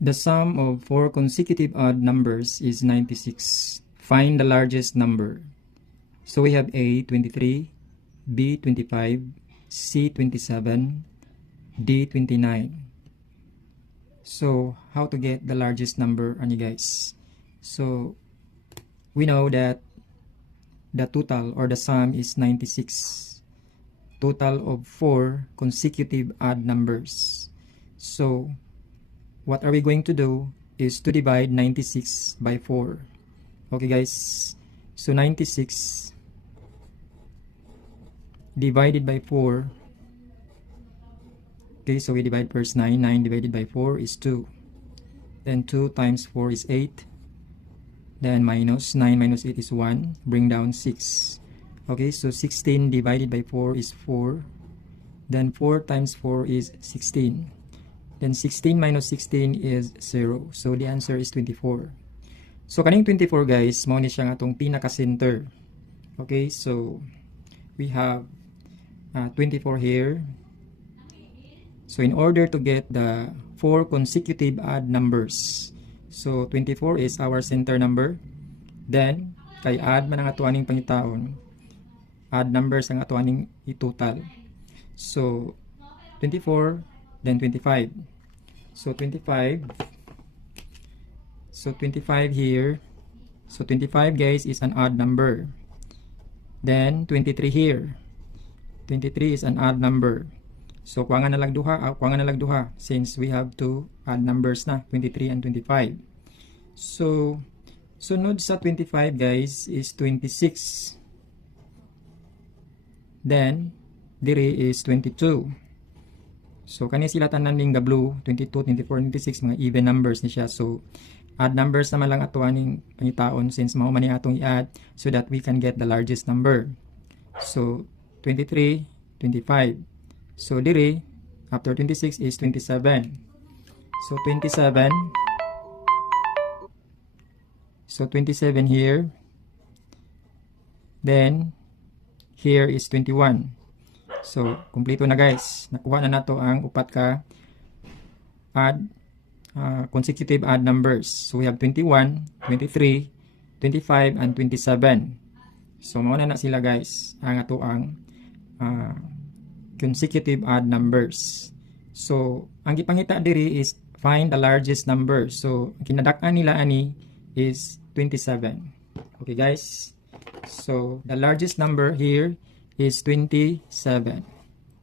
The sum of four consecutive odd numbers is 96. Find the largest number. So we have A, 23, B, 25, C, 27, D, 29. So how to get the largest number, ano guys? So we know that the total or the sum is 96. Total of four consecutive odd numbers. So what are we going to do is to divide 96 by 4. Okay guys, so 96 divided by 4. Okay, so we divide first 9. 9 divided by 4 is 2. Then 2 times 4 is 8. Then minus 9 minus 8 is 1. Bring down 6. Okay, so 16 divided by 4 is 4. Then 4 times 4 is 16. Then 16 minus 16 is 0. So the answer is 24. So kaning 24 guys, mao ni siya nga atong pinaka-center. Okay, so we have 24 here. So in order to get the four consecutive odd numbers, so 24 is our center number. Then kay add man ang ato aning pangitaon, add numbers ang ato aning i-total. So 24, then 25. So 25. So 25 here. So 25 guys is an odd number. Then 23 here. 23 is an odd number. So kuha nga na lang duha since we have two odd numbers na, 23 and 25. So sunod sa 25 guys is 26. Then dire is 22. So kani sila tanan ning the blue, 22, 24, 26 mga even numbers ni siya. So odd numbers naman lang ato aning pangitaon since mao man ni atong i-add so that we can get the largest number. So 23, 25. So dire after 26 is 27. So 27. So 27 here. Then here is 21. So kumpleto na guys. Nakuha na nato ang upat ka odd consecutive odd numbers. So we have 21, 23, 25 and 27. So mao na sila guys ang ato ang consecutive odd numbers. So ang gipangita diri is find the largest number. So kinadak-an nila ani is 27. Okay guys, so the largest number here is 27.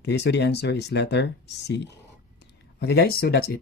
Okay, so the answer is letter C. Okay guys, so that's it.